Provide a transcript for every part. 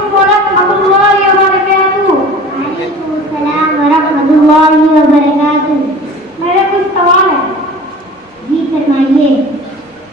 علیکم ورحمۃ اللہ وبرکاتہ. وعلیکم السلام ورحمۃ اللہ وبرکاتہ. میرے کچھ سوال ہے. جی فرمائیے.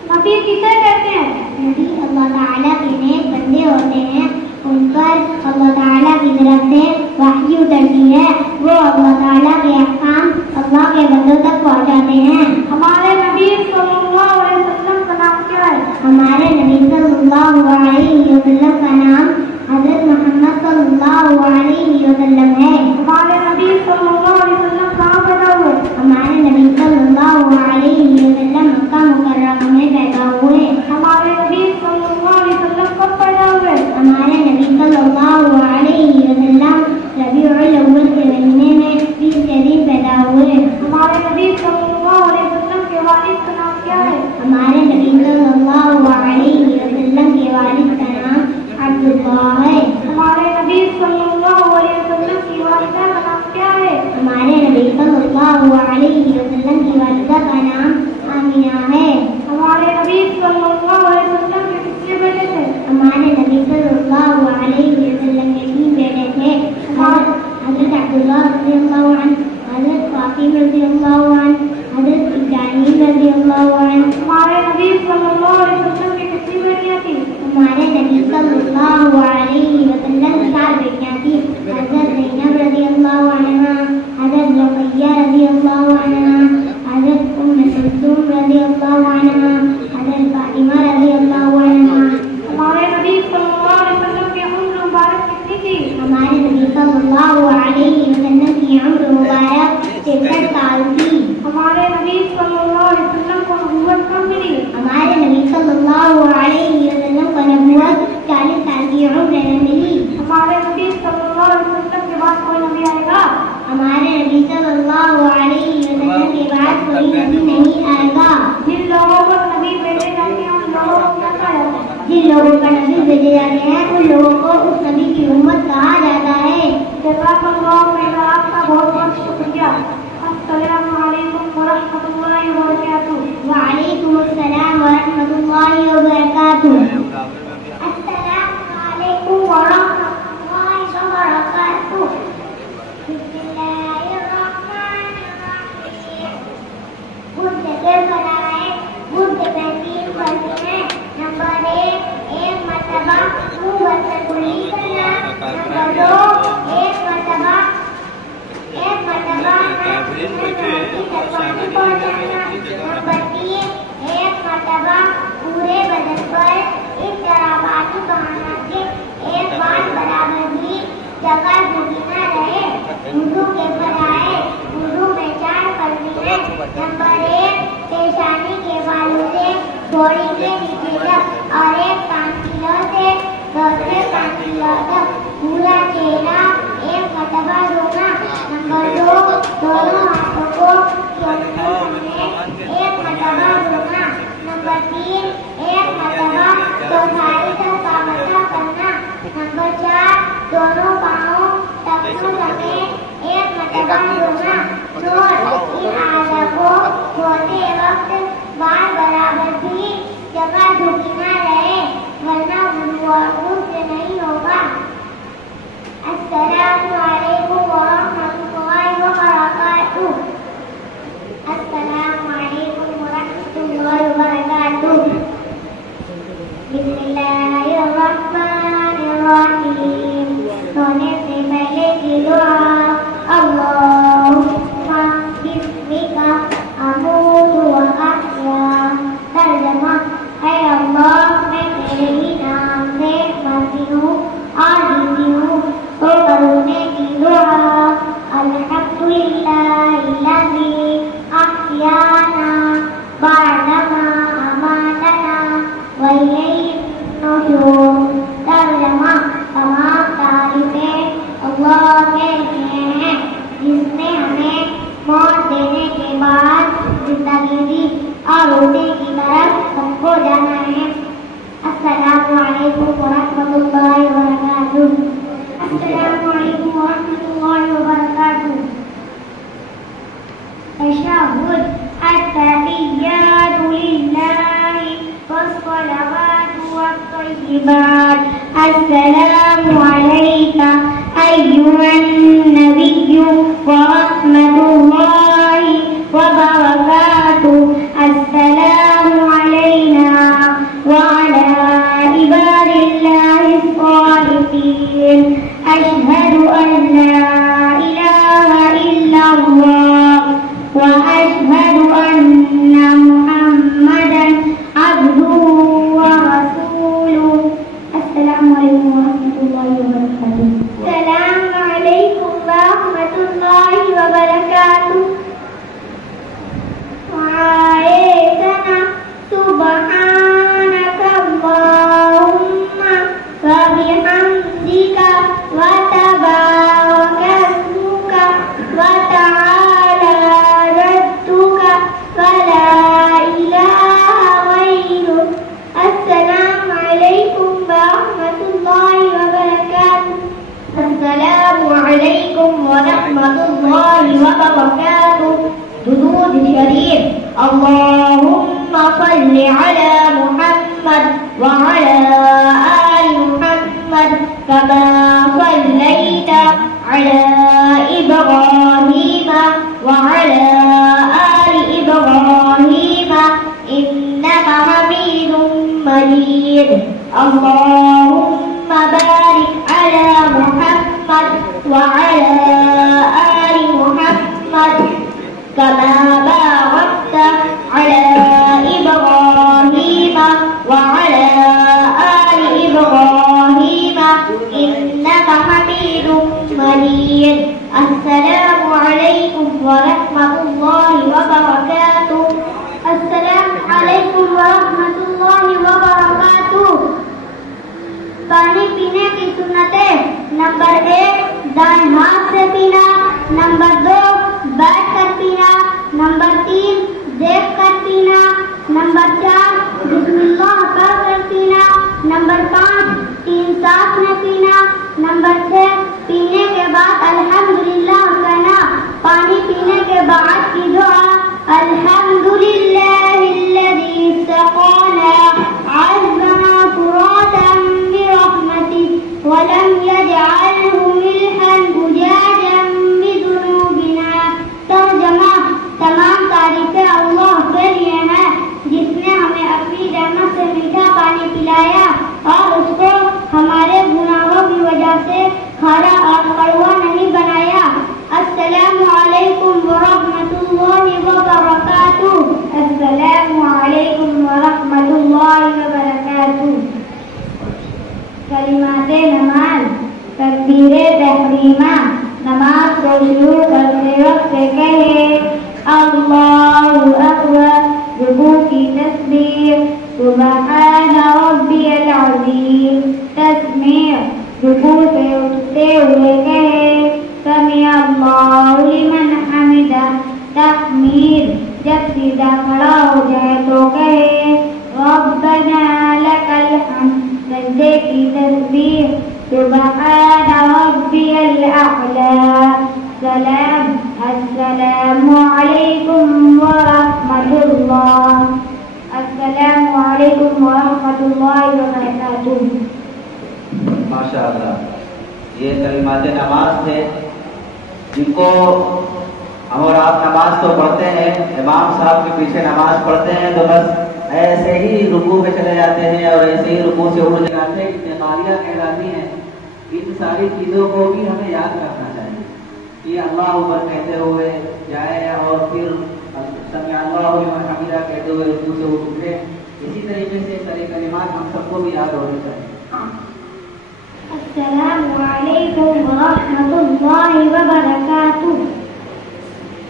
نبی کسے کہتے ہیں؟ نبی اللہ تعالیٰ کے نیک بندے ہوتے ہیں، ان پر اللہ تعالیٰ کی طرف سے وحی اترتی ہے، وہ اللہ تعالیٰ کے احکام اللہ کے بندوں تک پہنچاتے ہیں. ہمارے نبی صلی اللہ علیہ وسلم کا نام کیا ہے؟ ہمارے نبی صلی اللہ علیہ وسلم کا نام حضرت محمد صلی اللہ علیہ وسلم ہے. ہمارے نبی صلی اللہ علیہ وسلم کہاں پیدا ہوئے؟ ہمارے نبی صلی اللہ علیہ وسلم مکہ مکرمہ میں پیدا ہوئے. ہمارے نبی صلی اللہ علیہ وسلم کب پیدا ہوئے؟ ہمارے نبی صلی اللہ علیہ وسلم ربیع الاول کے مہینے میں 20 کے دن پیدا ہوئے. ہمارے نبی صلی اللہ علیہ وسلم کے والد کا نام کیا ہے؟ ہمارے نبی صلی اللہ علیہ وسلم کے والد کا نام عبداللہ ہے. ہمارے نبی صلی اللہ علیہ وسلم کی والدہ کا نام کیا ہے؟ ہمارے نبی صلی اللہ علیہ وسلم کی والدہ کا نام آمینہ ہے. ہمارے نبی صلی اللہ علیہ وسلم کے کتنے بیٹے تھے؟ ہمارے نبی صلی اللہ علیہ وسلم کے 3 بیٹے تھے. حضرت عبداللہ رضی اللہ عنہ، حضرت فاطمہ رضی اللہ عنہ، حضرت ابراہیم رضی اللہ عنہ. ہمارے نبی صلی اللہ علیہ وسلم کی کتنی بیٹیاں تھیں؟ ہمارے نبی صلی اللہ علیہ وسلم کی 4 بیٹیاں تھیں. حضرت زینب رضی اللہ عنہ، حضرت رقیہ رضی اللہ عنہ، حضرت ام کلثوم رضی اللہ عنہ، حضرت فاطمہ رضی اللہ عنہ. ہمارے نبی صلی اللہ علیہ وسلم کی عمر مبارک کتنی تھی؟ ہمارے نبی صلی اللہ علیہ وسلم کی عمر مبارک 63 سال تھی. ہمارے نبی صلی اللہ علیہ وسلم کو نبوت کب ملی؟ ہمارے نبی صلی اللہ علیہ وسلم کو نبوت 40 سال کی عمر میں ملی. ہمارے نبی صلی اللہ علیہ وسلم کے بعد کوئی نبی آئے گا؟ ہمارے نبی صلی اللہ علیہ وسلم کے بعد کوئی نبی نہیں آئے گا. جن لوگوں کو نبی بھیجے جاتے ہیں ان لوگوں کو کیا کہا جاتا ہے؟ جن لوگوں کا نبی بھیجے جاتے ہیں ان لوگوں کو اس نبی کی امت کہا جاتا ہے. جزاک اللہ خیر. آپ کا بہت بہت شکریہ. السلام علیکم ورحمۃ اللہ وبرکاتہ. وعلیکم السلام ورحمۃ اللہ وبرکاتہ. السلام علیکم ورحمۃ اللہ وبرکاتہ. بسم اللہ الرحمن الرحیم. بدھ کے بنائے بدھ 35 پڑھتے ہیں. نمبر 1 ایک مرتبہ منہ سے کلی کرنا. نمبر 2 ایک مرتبہ پانی پہنچانا. نمبر 3 ایک مرتبہ پورے بدن پر اس طرح پانی بہانا کہ ایک بار برابر بھی جگہ جھکی نہ رہے. وضو کے فرائض. وضو میں 4 فرض ہیں. نمبر 1 پیشانی کے بالوں سے تھوڑی کے نیچے تک اور ایک کان کی لو سے دوسرے کان کی لو تک پورا چہرہ ایک مرتبہ دھونا. نمبر 2 دونوں ہاتھوں کو ایک مرتبہ دھونا. نمبر 3 ایک مرتبہ چوتھائی تک کا مسح کرنا. نمبر 4 دونوں پاؤں ٹخنوں سمیت ایک مرتبہ دھونا. نوٹ: ان اعضاء کو دھوتے وقت بار برابر بھی جگہ جھکی نہ رہے ورنہ وضو اور سے نہیں ہوگا. السلام علیکم ورحمۃ اللہ وبرکاتہ. السلام علیکم ورحمۃ اللہ وبرکاتہ. بسم اللہ الرحمن الرحیم. سونے سے پہلے کی دعا. اللہم بسمک اموت و احیا. ترجمہ: اے اللہ میں تیرے ہی نام سے مرتی ہوں اور جیتی ہوں. تو کرنے کی دعا. الحمدللہ الذی احیانا بعدما اماتنا والیہ النشور. ترجمہ: تمام تعریفیں اللہ کے لیے ہیں جس نے ہمیں موت دینے کے بعد زندگی دی اور اٹھنے کی طرف ہم کو جانا ہے. السلام علیکم ورحمۃ اللہ وبرکاتہ. السلام علیکم ورحمۃ اللہ وبرکاتہ. تشہد: التحیات للہ والصلوات والطیبات السلام عليك أيها النبي ورحمة الله وبركاته. السلام علينا وعلى عباد الله الصالحين. أشهد أن لا إله إلا الله وأشهد أن محمدا عبده ورسوله. السلام عليكم ورحمة الله وبركاته. السلام عليكم ورحمة الله وبركاته. وعليكنا سبحانك اللهم وبحمدك وتبارك اسمك وتعالى جدك ولا إله غيرك. السلام عليكم ورحمة الله وبركاته. السلام عليكم ورحمة الله وبركاته. درود شريف. اللهم صل على محمد وعلى آل محمد كما صليت على إبراهيم وعلى آل إبراهيم إنك حميد مجيد. اللهم بارك على محمد وعلى آل محمد كما باركت على إبراهيم وعلى آل إبراهيم إنك حميد مجيد. السلام عليكم ورحمة الله وبركاته. السلام عليكم ورحمة الله وبركاته. پانی پینے کی سنتیں: نمبر 1 دائیں ہاتھ سے پینا، نمبر 2 بیٹھ کر پینا، نمبر 3 دیکھ کر پینا، نمبر 4 بسم اللہ پڑھ کر پینا، نمبر 5 3 ساتھ میں پینا، نمبر 6 پینے کے بعد الحمدللہ کہنا. پانی پینے کے بعد کی دعا: الحمدللہ الذی سقانا عذبا فراتا برحمته ولم يجعله ملحا أجاجا بذنوبنا. ترجمہ: تمام تعریفیں اللہ کے لیے ہیں جس نے ہمیں اپنی رحمت سے میٹھا پانی پلایا اور اس کو ہمارے گناہوں کی وجہ سے کھارا اور کڑوا نہیں بنایا. السلام علیکم ورحمۃ اللہ وبرکاتہ. السلام علیکم ورحمۃ اللہ وبرکاتہ. کلمات نماز. تکبیر تحریمہ. نماز کو شروع کرتے وقت کہے اللہ اکبر. رکوع کی تسبیح سبحان ربی العظیم. تسمیع. رکوع سے اٹھتے ہوئے کہے سمیع اللہ لمن حمدہ. تحمید. جب سیدھا کھڑا ہو جائے تو کہے ربنا لک الحمد. سجدے کی تسبیح سبحان ربی الاعلی. سلام. السلام علیکم ورحمۃ اللہ. السلام علیکم ورحمۃ اللہ وبرکاتہ. ماشاء اللہ. یہ کلمات نماز تھے جن کو ہم اور آپ نماز تو پڑھتے ہیں، امام صاحب کے پیچھے نماز پڑھتے ہیں تو بس ایسے ہی رکوع میں چلے جاتے ہیں اور ایسے ہی رکوع سے اٹھ جاتے ہیں. استعمالیہ کہلاتی ہیں. ان ساری چیزوں کو بھی ہمیں یاد رکھنا چاہیے کہ اللہ اکبر کہتے ہوئے جائے اور پھر سمیع اللہ لمن حمدہ کہتے ہوئے رکوع سے اٹھے. اسی طریقے سے سارے کلمات ہم سب کو بھی یاد ہونے چاہیے. السلام علیکم ورحمۃ اللہ وبرکاتہ.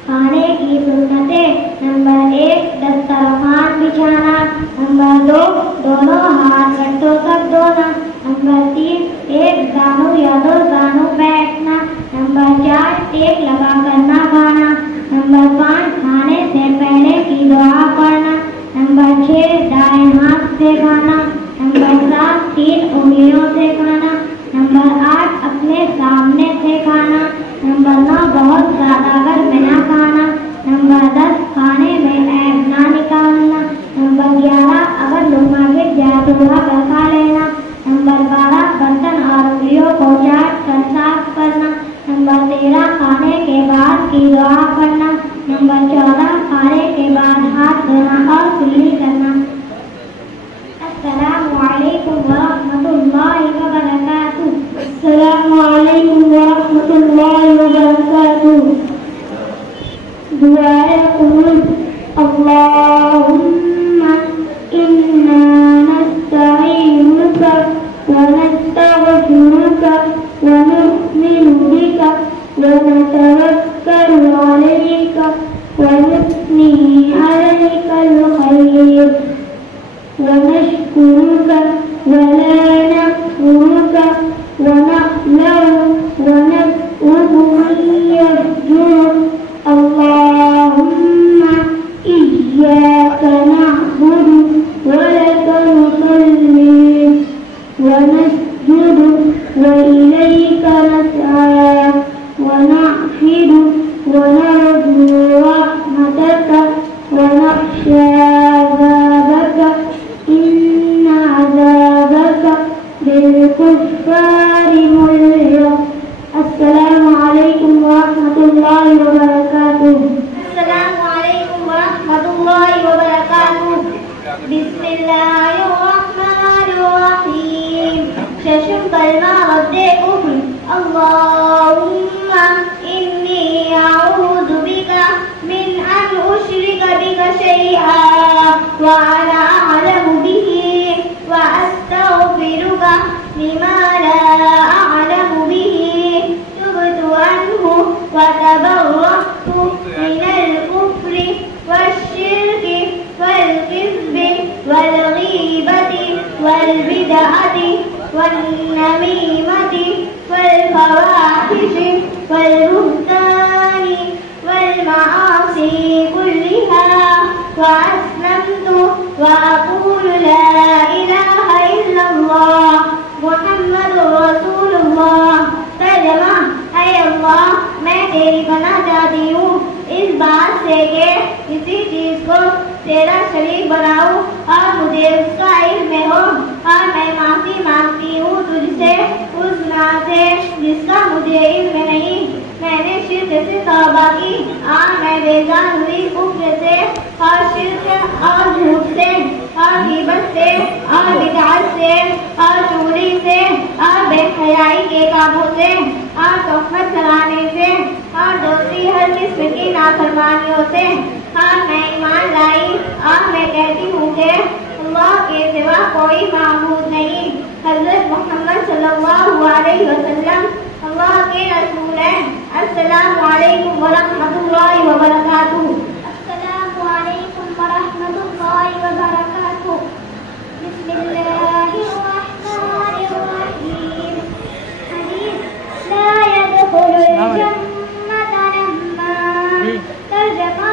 کھانے کی سنتیں. نمبر 1 دسترخوان بچھانا، نمبر 2 دونوں ہاتھ گھٹوں تک دھونا، نمبر 3 ایک دانوں یا 2 دانوں بیٹھنا، نمبر 4 ٹیک لگا کر نہ کھانا، نمبر 5 کھانے سے پہلے کی دعا پڑھنا، نمبر 6 دائیں ہاتھ سے کھانا، نمبر 7 3 انگلیوں سے کھانا، نمبر 8 اپنے سامنے سے کھانا، نمبر 9 بہت زیادہ گر میں نہ کھانا، نمبر 10 کھانے میں عیب نہ نکالنا، نمبر 11 اگر لقمہ گر جائے تو اٹھا کر کھا لینا، نمبر 12 عليكم ورحمة الله وبركاته. السلام عليكم ورحمة الله وبركاته. دعاء قنوت. اللهم إنا نستعينك ونستغفرك ونؤمن بك ونتوكل عليك ونثني عليك الخير ونشكرك ولا نكفرك ونخلع ونتوب من يرجوك. اللهم إياك نعبد ولك نصلي ونسجد وإليك نسعى ونعبد ونرجو رحمتك ونخشى عذابك إن عذابك بالكفار ملحق. السلام عليكم ورحمة الله وبركاته. السلام عليكم ورحمة الله وبركاته. بسم الله الرحمن الرحيم. ششم کلمہ رد کفر. اللهم إني أعوذ بك من أن أشرك بك شيئا وأنا أعلم به وأستغفرك لما لا أعلم به. تبت عنه وتبرأت من الكفر والشرك والكذب والغيبة والبدعة والنميمة والفواحش والبهتان والمعاصي كلها. وأسلمت وأقول لا إله إلا الله محمد رسول اللہ. ترجمہ: اے اللہ، میں تیری پناہ چاہتی ہوں اس بات سے کہ کسی چیز کو تیرا شریک بناؤں اور مجھے اس کا علم ہو، اور میں معافی مانگتی ہوں تجھ سے اس گناہ سے جس کا مجھے علم نہیں. میں نے شرک سے توبہ کی اور میں بیزار ہوئی کفر سے اور شرک اور جھوٹ سے اور غیبت سے اور بدعت سے اور چوری سے اور بے حیائی کے کاموں سے اور تہمت چلانے سے اور دوسری ہر قسم کی نافرمانیوں سے. اور میں ایمان لائی اور میں کہتی ہوں کہ اللہ کے سوا کوئی معبود نہیں. حضرت محمد صلی اللہ علیہ وسلم اللہ کے رسول ہیں. السلام علیکم ورحمۃ اللہ وبرکاتہ. السلام علیکم ورحمۃ اللہ وبرکاتہ. بسم اللہ الرحمن الرحیم. حدیث لا يدخل الجنة نمام. ترجمہ: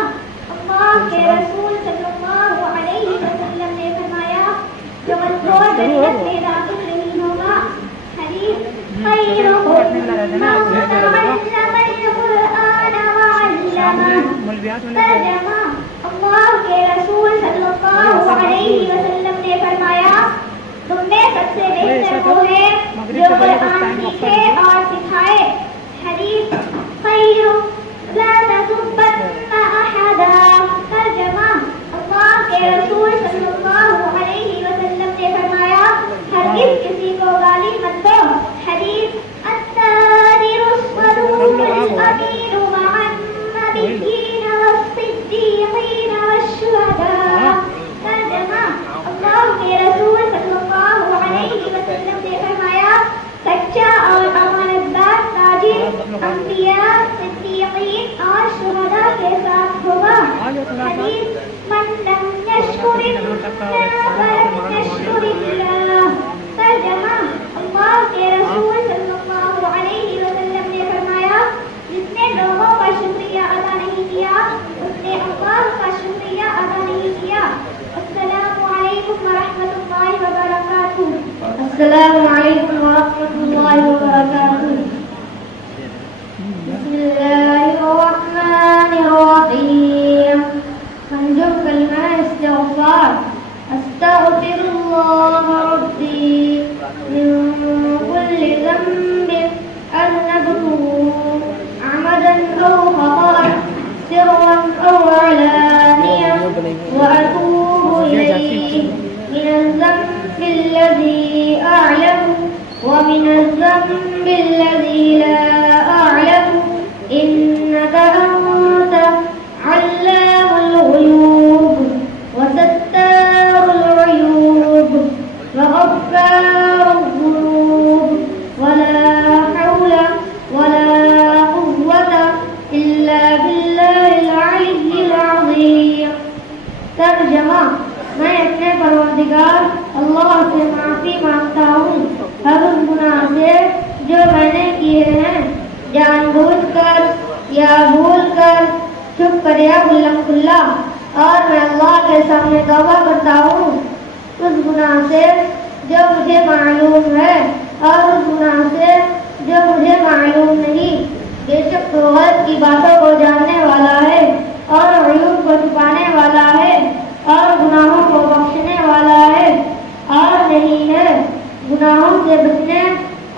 اللہ کے رسول صلی اللہ علیہ وسلم نے فرمایا جو مجبور جنت میں داخل نہیں ہوگا. حدیث: خیرکم من تعلم القرآن وعلمہ. ترجمہ: اللہ کے رسول صلی اللہ علیہ وسلم نے فرمایا تم میں سب سے بہتر وہ ہے جو قرآن سیکھے اور سکھائے. حدیث: خیر لا تسبن احدا. ترجمہ: اللہ کے رسول صلی اللہ علیہ وسلم نے فرمایا ہرگز کسی کو گالی مت دو. حدیث: التاجر الصدوق الامین مع النبیین والصدیقین والشہداء. ترجمہ: اللہ کے رسول صلی اللہ علیہ وسلم نے فرمایا سچا اور امانتدار تاجر انبیاء، صدیقین اور شہداء کے ساتھ ہوگا. حدیث: من لم یشکر الناس فلم یشکر اللہ. ترجمہ: اللہ کے رسول صلی اللہ علیہ وسلم نے فرمایا جس نے لوگوں کا شکریہ ادا نہیں کیا اس نے اللہ کا شکریہ ادا نہیں کیا. السلام علیکم ورحمۃ اللہ وبرکاتہ. السلام علیکم ورحمۃ اللہ وبرکاتہ. بسم اللہ الرحمن الرحیم. انجم کلمہ استغفار. استغفر اللہ ربی من كل ذنب أذنبته عمدا أو خطأ سرا أو علانية وأتوب إليه من الذنب الذي أعلم ومن الذنب الذي لا أعلم إنك أنت علام الغيوب وستار العيوب وغفار الذنوب ولا حول ولا قوة إلا بالله العلي العظيم. ترجمہ: میں اپنے پروردگار اللہ سے معافی مانگتا ہوں ہر اس گناہ سے جو میں نے کیے ہیں، جان بوجھ کر یا بھول کر، چھپ کر یا بلند کھلا، اور میں اللہ کے سامنے توبہ کرتا ہوں اس گناہ سے جو مجھے معلوم ہے اور اس گناہ سے جو مجھے معلوم نہیں. بے شک تو غیب کی باتوں کو جاننے والا ہے اور عیوب کو چھپانے والا ہے اور گناہوں کو بخشنے والا ہے، اور نہیں ہے گناہوں سے بچنے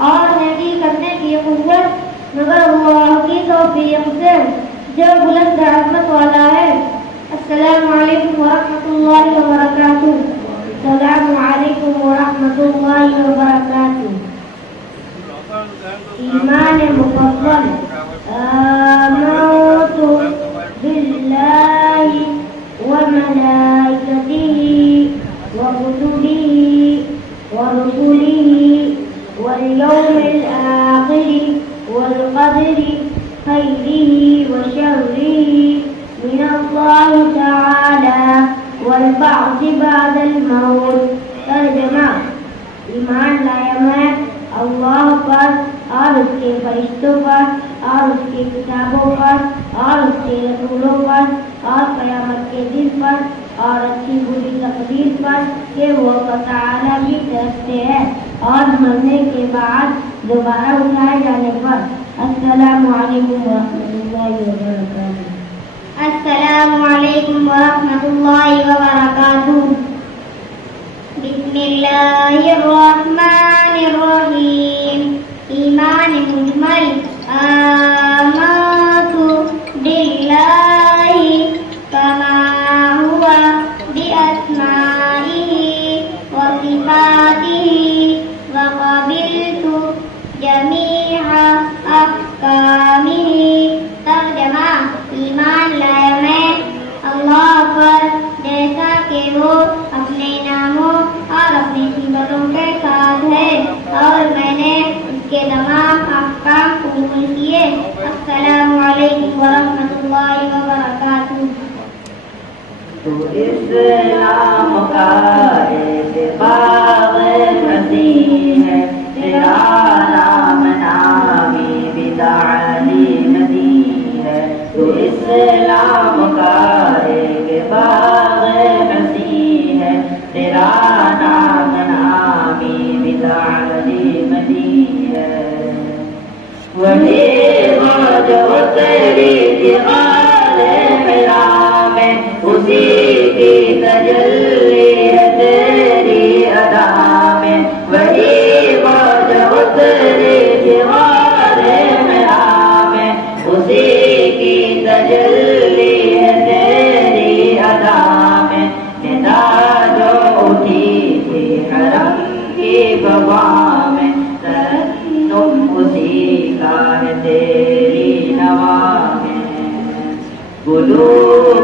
اور نیکی کرنے کی قوت مگر اللہ کی توفیق سے جو بلند عظمت والا ہے. السلام علیکم ورحمۃ اللہ وبرکاتہ. السلام علیکم ورحمۃ اللہ وبرکاتہ. ایمان مفضل: آمنت باللہ وملائکتہ وکتبہ ورسلہ والیوم الآخر والقدر خیرہ وشرہ من اللہ تعالی والبعث بعد الموت. ترجمہ: ایمان لایا میں اللہ پر اور اس کے فرشتوں پر اور اس کی کتابوں پر اور اس کے رسولوں پر اور قیامت کے دن پر اور اچھی بری تقدیر پر کہ وہ تعالیٰ کی طرف سے ہے اور مرنے کے بعد دوبارہ اٹھائے جانے پر. السلام علیکم ورحمۃ اللہ وبرکاتہ. السلام علیکم ورحمۃ اللہ وبرکاتہ. بسم اللہ الرحمن الرحیم. ایمان مجمل: آمنت باللہ کما ہوا باسمائہ وصفاتہ وقبلت جمیع احکامہ. ترجمہ: ایمان لایا میں اللہ پر جیسا کہ وہ اپنے ناموں اور اپنی صفتوں کے ساتھ ہے، اور میں نے اس کے تمام احکام قبول کیے. السلام علیکم ورحمۃ اللہ وبرکاتہ. تو اسلام کا اتفاق مسیح ہے، تیرا نام نامی بتعلیم دی ہے. تو اسلام کا اتفاق مسیح ہے، تیرا نام نامی بتعلیم دی ہے. وہی وہ جو تیری جمال حرام میں اسی کی تجلی ہے تیری ادا میں. وہی وہ جو تیری جمال حرام میں اسی کی تجلی ہے تیری ادا میں. ندا جو اٹھی تھی حرم کی بوا میں، ترنم اسی کا ہے تیری نوا میں. گلو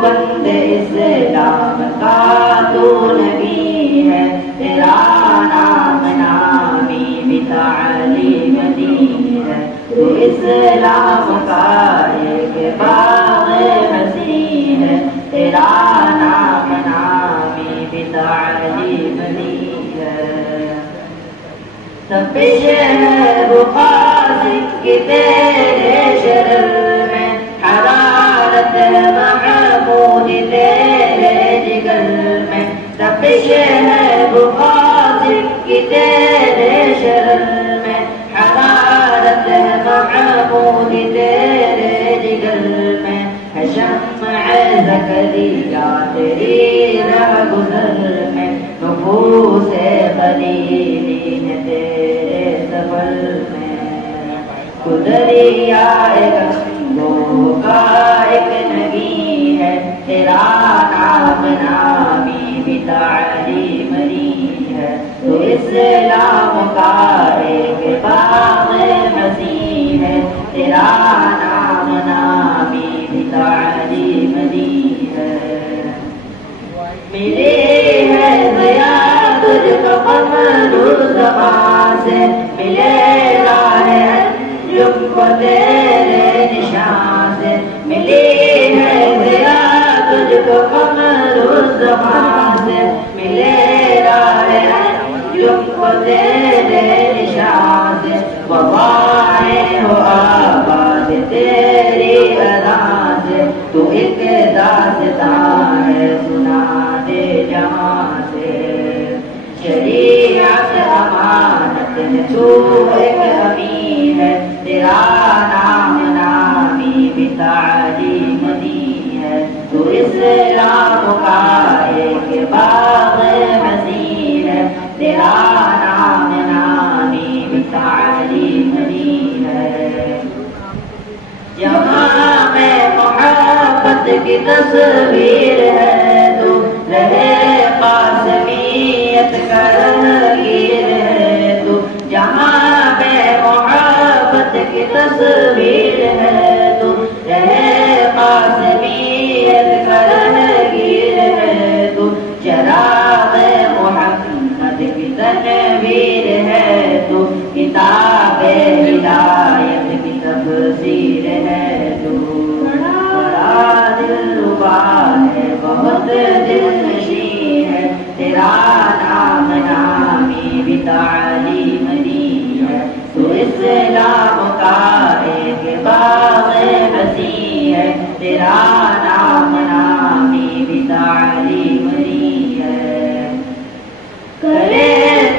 بند اسلام کا تو نبی ہے، تیرا نام نامی بتعلیم دی ہے. تو اسلام کا ایک باغ حسین ہے، تیرا نام نامی بتعلیم دی ہے. تپش ہے بخار کی تیرے شرر میں، حرارت محمود تیرے جگر میں. تپش ہے بخار کی تیرے شرر میں، حرارت محمود تیرے جگر میں. ہے شمع زکریا تیری رہ گزر میں، نفوس خلیلین تیرے سفر میں. دریا گنگوں کا ایک نبی ہے، تیرا نام نامی بھی تعلیم دی ہے، تو اسلام کا ایک باغ مسیح ہے، تیرا نام نامی بھی تعلیم دی ہے۔ ملی ہے ضیا تجھ کو قمر زمان سے، ملے راہ انجم کو تیرے نشان سے، ملی ہے ضیا تجھ کو قمر زمان سے، ملے راہ انجم کو تیرے نشان سے، وفائیں ہو آباد تیری اذان سے، تو ایک داستان ہے سنا دے جہاں سے، شریعت امانت ہے تو ایک امین ہے، تیرا نام نامی بھی تعلیم دی ہے، تو اسلام کا ایک باغ حسین ہے، تیرا نام نامی بھی تعلیم دی ہے۔ جہاں میں محبت کی تصویر ہے تو رہے قاسمیت کا راہگیر ہے تو، جہاں میں محبت کی تصویر ہے تو رہے قاسمیت کا راہگیر ہے تو، چراغ محمد کی تنویر ہے تو، کتاب ہدایت کی تفسیر ہے تو، بڑا دلربا ہے بہت دل نشین ہے، تیرا نام نامی بھی تعلیم دی ہے، تو اسلام کا ایک باغ مسیح ہے، تیرا نام نامی بھی تعلیم دی ہے۔ کرے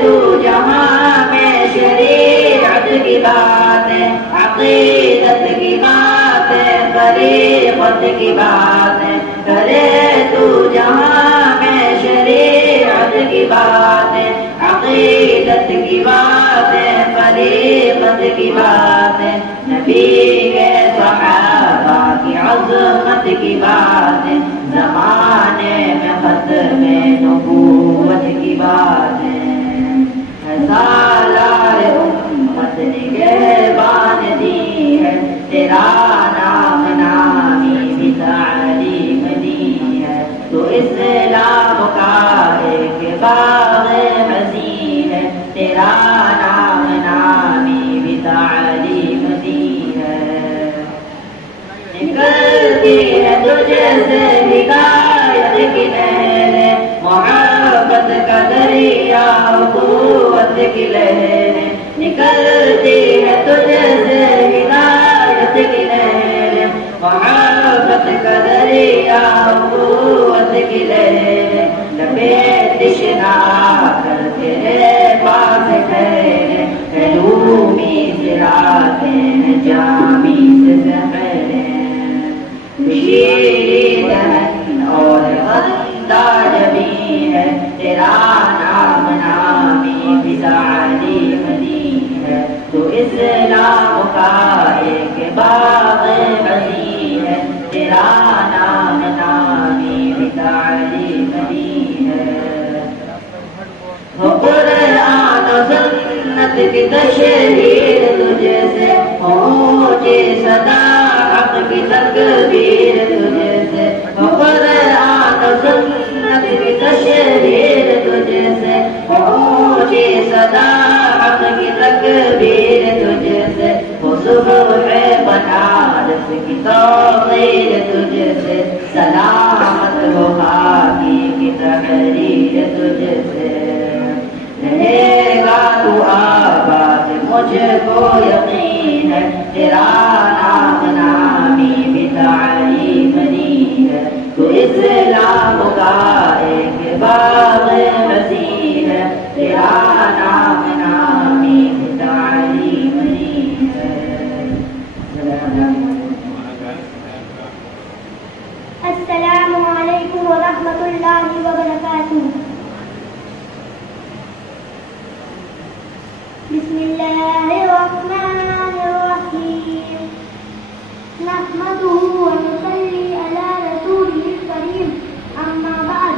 تو جہاں میں شریعت کی باتیں، عقیدت کی باتیں، طریقت کی باتیں، کرے تو جہاں میں شریعت کی باتیں، عقیدت کی باتیں، طریقت کی باتیں، نبی کے صحابہ کی عظمت کی باتیں، زمانے میں ختم نبوت کی باتیں، سالار امت نگہبان دی ہے، تیرا نام نامی بھی تعلیم دی ہے، تو اسلام کا ایک باغ مسیح ہے، تیرا نام نامی بھی تعلیم دی ہے۔ نکلتی ہے تجھ سے ہدایت کی نہریں، محبت کا دریا قوت کی لہریں، نکلتی ہے تجھ سے ہدایت کی نہریں، محبت کا دریا قوت کی لہریں، لپیٹ تشنا کر تیرے پاس ٹھہرے، علومی صراطیں ہیں جامی سے زہریں، شیریں دہن اور غندہ جبیں ہے، تیرا نام نامی بھی تعلیم دی ہے، تو اسلام کا ایک باغ مسیح ہے، تیرا نام نامی بھی تعلیم دی ہے۔ قرآن و سنت کی تشہیر تجھ سے، اونچی صدا حق کی تکبیر تجھ سے، قرآن و سنت کی تشہیر تجھ سے، اونچی صدا حق کی تکبیر تجھ سے، صبح بنارس کی توقیر تجھ سے، سلامت ہو خاکی کی تحریر تجھ سے، رہے گا تو آباد مجھ کو یقین ہے، تیرا نام نامی بھی تعلیم دی ہے، تو اسلام کا ایک باغ مسیح ہے، تیرا نام نامی بھی تعلیم دی ہے۔ السلام علیکم ورحمۃ اللہ وبرکاتہ۔ بسم اللہ الرحمن الرحیم، نحمده ونصلي على رسوله الكريم، اما بعد۔